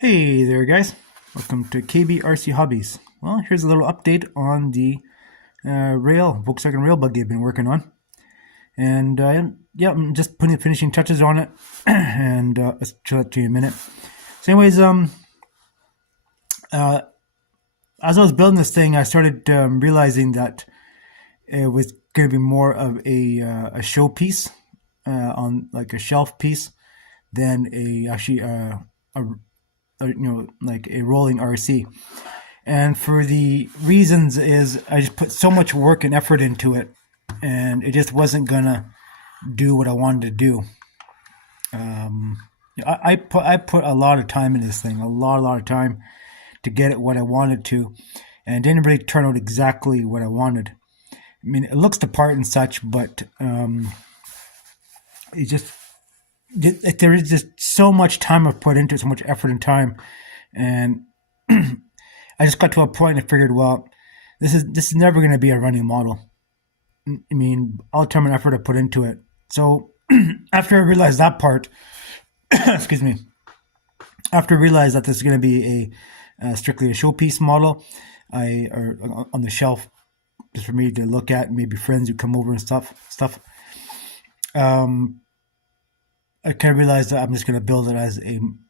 Hey there, guys. Welcome to KBRC Hobbies. Well, here's a little update on the Volkswagen rail buggy I've been working on. And yeah, I'm just putting the finishing touches on it. And I'll show that to you in a minute. So, anyways, uh, as I was building this thing, I started realizing that it was going to be more of a showpiece on like a shelf piece than like a rolling RC. And for the reasons is I just put so much work and effort into it, and it just wasn't gonna do what I wanted to do. I put a lot of time in this thing, a lot of time to get it what I wanted to, and it didn't really turn out exactly what I wanted. I mean, it looks the part and such, but it just there is just so much time I've put into it, so much effort and time, and I just got to a point and I figured, well, this is never going to be a running model. I mean, all the time and effort I put into it. So after I realized that part, excuse me, after I realized that this is going to be a strictly a showpiece model, or on the shelf just for me to look at, maybe friends who come over and stuff. I kind of realized that I'm just going to build it as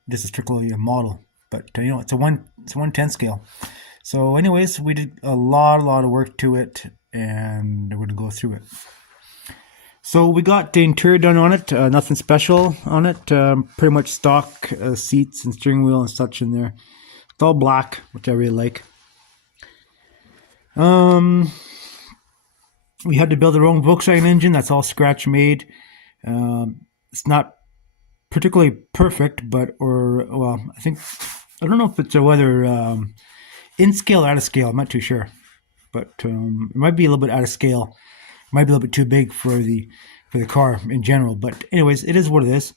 just a strictly a model. But it's a 1/10 scale. So, anyways, we did a lot of work to it, and we're going to go through it. So we got the interior done on it. Nothing special on it. Pretty much stock seats and steering wheel and such in there. It's all black, which I really like. We had to build our own Volkswagen engine. That's all scratch made. It's not particularly perfect, but I don't know if it's whether in scale or out of scale. I'm not too sure, but it might be a little bit out of scale. It might be a little bit too big for the car in general. But anyways, it is what it is.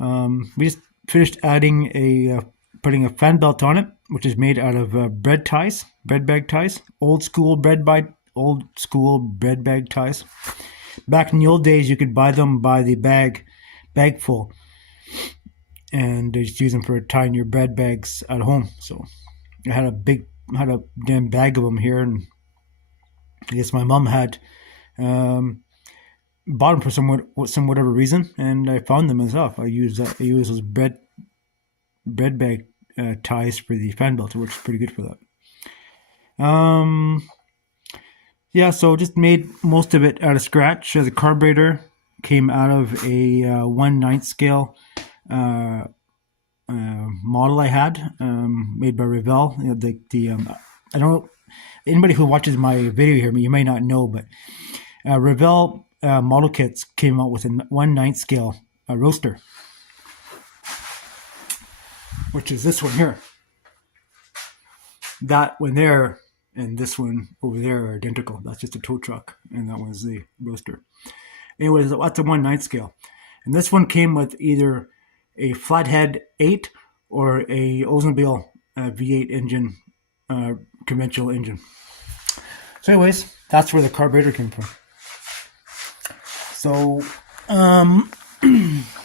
We just finished adding putting a fan belt on it, which is made out of bread bag ties, old school bread bag ties. Back in the old days, you could buy them by the bag full, and they just use them for tying your bread bags at home. So I had a damn bag of them here, and I guess my mom had bought them for some whatever reason, and I found them myself. I use those bread bag ties for the fan belt. It works pretty good for that. Yeah, so just made most of it out of scratch. The carburetor came out of a 1/9 scale model I had, made by Revell. I don't. Anybody who watches my video here, you may not know, but Revell model kits came out with a 1/9 scale roaster, which is this one here. That one there and this one over there are identical. That's just a tow truck, and that one's the roaster. Anyways, that's a 1/9 scale. And this one came with either a flathead 8 or a Oldsmobile V8 engine, conventional engine. So anyways, that's where the carburetor came from. So,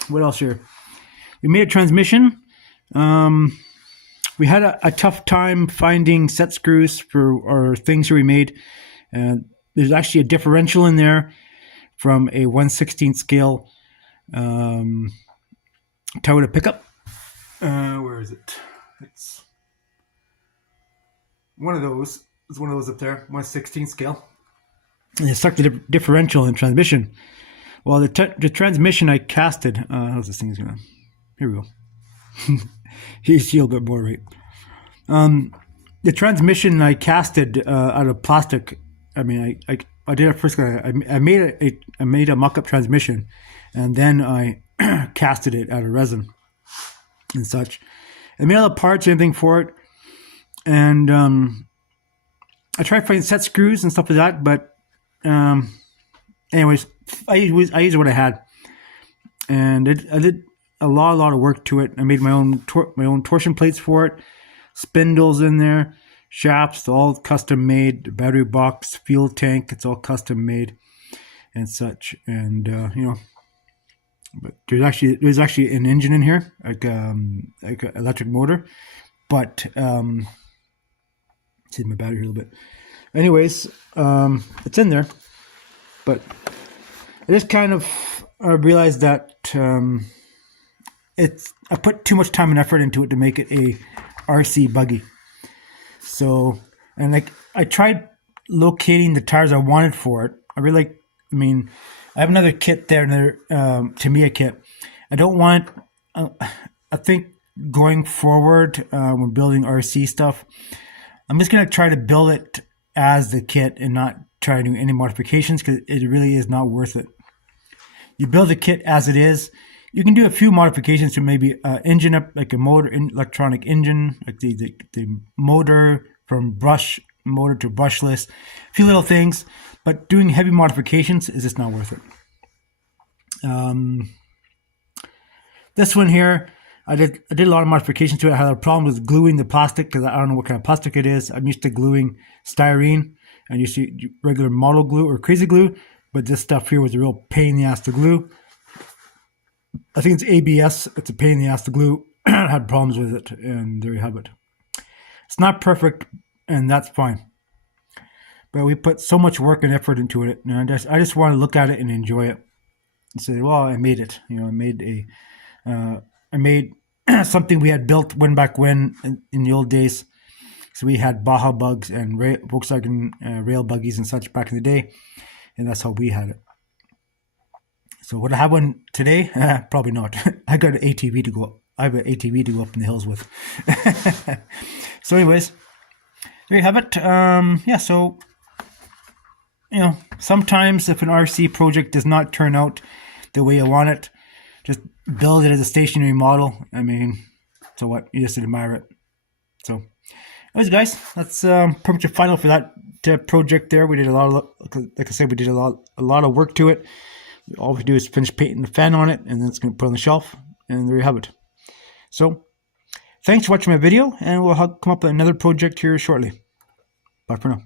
what else here? We made a transmission. We had a tough time finding set screws for our things that we made. There's actually a differential in there from a 1/16 scale Toyota pickup. Where is it? It's one of those. It's one of those up there, 1/16 scale. And it stuck the differential in transmission. Well, the transmission I casted. How's this thing is gonna? Here we go. He's a little bit more right. The transmission I casted out of plastic. I mean, I did it first. I made a mock-up transmission, and then I casted it out of resin and such. I made all the parts and everything for it, and I tried finding set screws and stuff like that. But anyways, I used what I had, and I did a lot of work to it. I made my own torsion plates for it, spindles in there, shafts, all custom made, battery box, fuel tank, it's all custom made and such. And But there's actually an engine in here, like an electric motor. But see my battery here a little bit. Anyways, it's in there. But I just kind of realized that I put too much time and effort into it to make it a RC buggy. So, and like I tried locating the tires I wanted for it. I have another kit there, another Tamiya kit. I don't want. I think going forward, when building RC stuff, I'm just gonna try to build it as the kit and not try to do any modifications, because it really is not worth it. You build the kit as it is. You can do a few modifications to maybe engine up, like a motor, electronic engine, like the motor from brush motor to brushless, a few little things. But doing heavy modifications is just not worth it. This one here, I did a lot of modifications to it. I had a problem with gluing the plastic because I don't know what kind of plastic it is. I'm used to gluing styrene and used to regular model glue or crazy glue, but this stuff here was a real pain in the ass to glue. I think it's ABS. It's a pain in the ass to glue. I had problems with it, and there you have it. It's not perfect, and that's fine. But we put so much work and effort into it, and I just want to look at it and enjoy it and say, "Well, I made it." I made something we had built back when in the old days. So we had Baja bugs and Volkswagen rail buggies and such back in the day, and that's how we had it. So would I have one today? Probably not. I got an ATV to go. I have an ATV to go up in the hills with. So, anyways, there you have it. Yeah. So, sometimes if an RC project does not turn out the way you want it, just build it as a stationary model. So what? You just admire it. So, anyways, guys, that's pretty much a final for that project. There, we did a lot of, like I said, we did a lot of work to it. All we do is finish painting the fan on it, and then it's going to put on the shelf, and there you have it. So, thanks for watching my video, and we'll come up with another project here shortly. Bye for now.